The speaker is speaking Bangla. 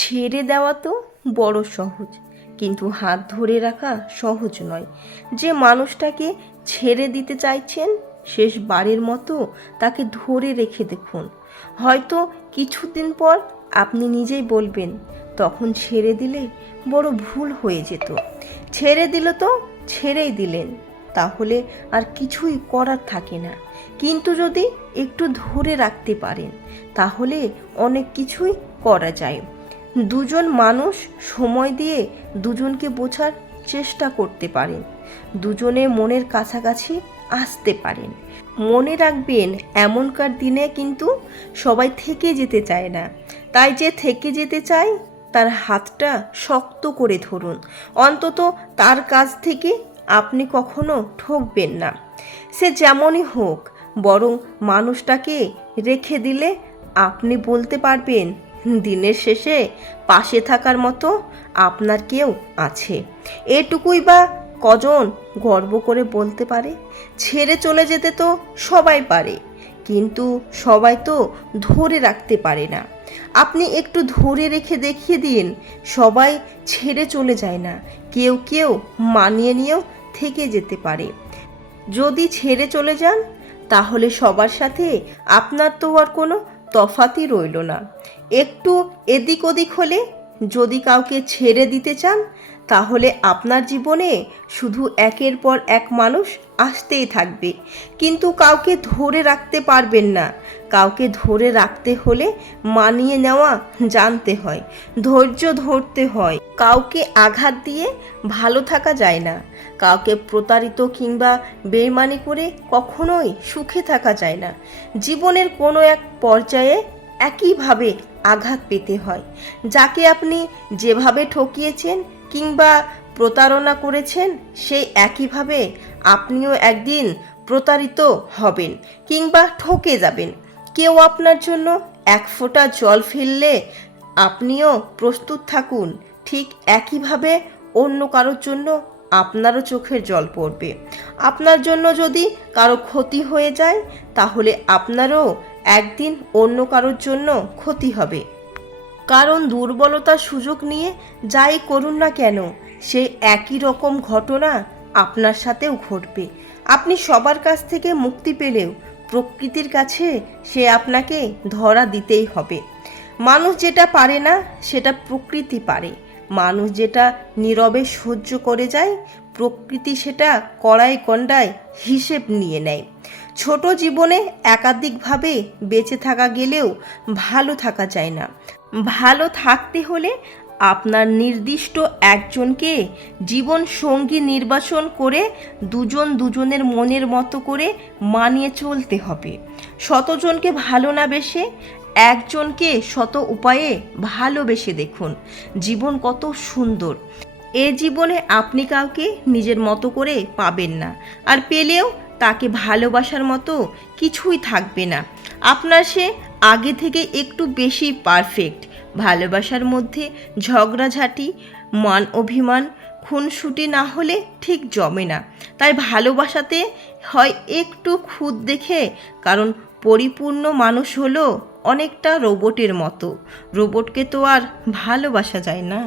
ছেড়ে দেওয়া তো বড় সহজ, কিন্তু হাত ধরে রাখা সহজ নয়। যে মানুষটাকে ছেড়ে দিতে চাইছেন, শেষবারের মতো তাকে ধরে রেখে দেখুন। হয়তো কিছুদিন পর আপনি নিজেই বলবেন, তখন ছেড়ে দিলে বড় ভুল হয়ে যেত। ছেড়ে দিল তো ছেড়েই দিলেন, তাহলে আর কিছুই করার থাকে না। কিন্তু যদি একটু ধরে রাখতে পারেন, তাহলে অনেক কিছুই করা যায়। দুজন মানুষ সময় দিয়ে দুজনকে বোঝার চেষ্টা করতে পারেন, দুজনে মনের কাছাকাছি আসতে পারেন। মনে রাখবেন, এমনকার দিনে কিন্তু সবাই থেকে যেতে চায় না। তাই যে থেকে যেতে চায়, তার হাতটা শক্ত করে ধরুন। অন্তত তার কাছ থেকে আপনি কখনো ঠকবেন না, সে যেমনই হোক। বরং মানুষটাকে রেখে দিলে আপনি বলতে পারবেন, দিনের শেষে পাশে থাকার মতো আপনার কেউ আছে। এটুকুই বা কজন গর্ব করে বলতে পারে? ছেড়ে চলে যেতে তো সবাই পারে, কিন্তু সবাই তো ধরে রাখতে পারে না। আপনি একটু ধরে রেখে দেখিয়ে দিন, সবাই ছেড়ে চলে যায় না, কেউ কেউ মানিয়ে নিয়েও থেকে যেতে পারে। যদি ছেড়ে চলে যান, তাহলে সবার সাথে আপনার তো আর কোনো তফাতই রইল না। একটু এদিক ওদিক হলে, যদি কাউকে ছেড়ে দিতে চান, তাহলে আপনার জীবনে শুধু একের পর এক মানুষ আসতেই থাকবে, কিন্তু কাউকে ধরে রাখতে পারবেন না। কাউকে ধরে রাখতে হলে মানিয়ে নেওয়া জানতে হয়, ধৈর্য ধরতে হয়। কাউকে আঘাত দিয়ে ভালো থাকা যায় না, কাউকে প্রতারিত কিংবা বেইমানি করে কখনোই সুখে থাকা যায় না। জীবনের কোনো এক পর্যায়ে একইভাবে আঘাত পেতে হয়। যাকে আপনি যেভাবে ঠকিয়েছেন কিংবা প্রতারণা করেছেন, সেই একইভাবে আপনিও একদিন প্রতারিত হবেন কিংবা ঠকে যাবেন। কেউ আপনার জন্য এক ফোঁটা জল ফেললে আপনিও প্রস্তুত থাকুন, ঠিক একইভাবে অন্য কারোর জন্য আপনারও চোখের জল পড়বে। আপনার জন্য যদি কারো ক্ষতি হয়ে যায়, তাহলে আপনারও একদিন অন্য কারোর জন্য ক্ষতি হবে। কারণ দুর্বলতার সুযোগ নিয়ে যাই করুন না কেন, সে একই রকম ঘটনা আপনার সাথেও ঘটবে। আপনি সবার কাছ থেকে মুক্তি পেলেও প্রকৃতির কাছে সে আপনাকে ধরা দিতেই হবে। মানুষ যেটা পারে না, সেটা প্রকৃতি পারে। মানুষ যেটা নীরবে সহ্য করে যায়, প্রকৃতি সেটা কড়াই কণ্ডায় হিসেব নিয়ে নেয়। ছোট জীবনে একাধিকভাবে বেঁচে থাকা গেলেও ভালো থাকা যায় না। ভালো থাকতে হলে আপনার নির্দিষ্ট একজনকে জীবন সঙ্গী নির্বাচন করে দুজন দুজনের মনের মতো করে মানিয়ে চলতে হবে। শতজনকে ভালো না বেসে একজনকে শত উপায়ে ভালোবেসে দেখুন, জীবন কত সুন্দর। এ জীবনে আপনি কাউকে নিজের মতো করে পাবেন না, আর পেলেও তাকে ভালোবাসার মতো কিছুই থাকবে না। আপনার সে আগে থেকে একটু বেশি পারফেক্ট। ভালোবাসার মধ্যে ঝগড়াঝাটি, মান অভিমান, খুনসুটি না হলে ঠিক জমে না। তাই ভালোবাসাতে হয় একটু খুঁত দেখে, কারণ পরিপূর্ণ মানুষ হলো অনেকটা রোবটের মতো। রোবটকে তো আর ভালোবাসা যায় না।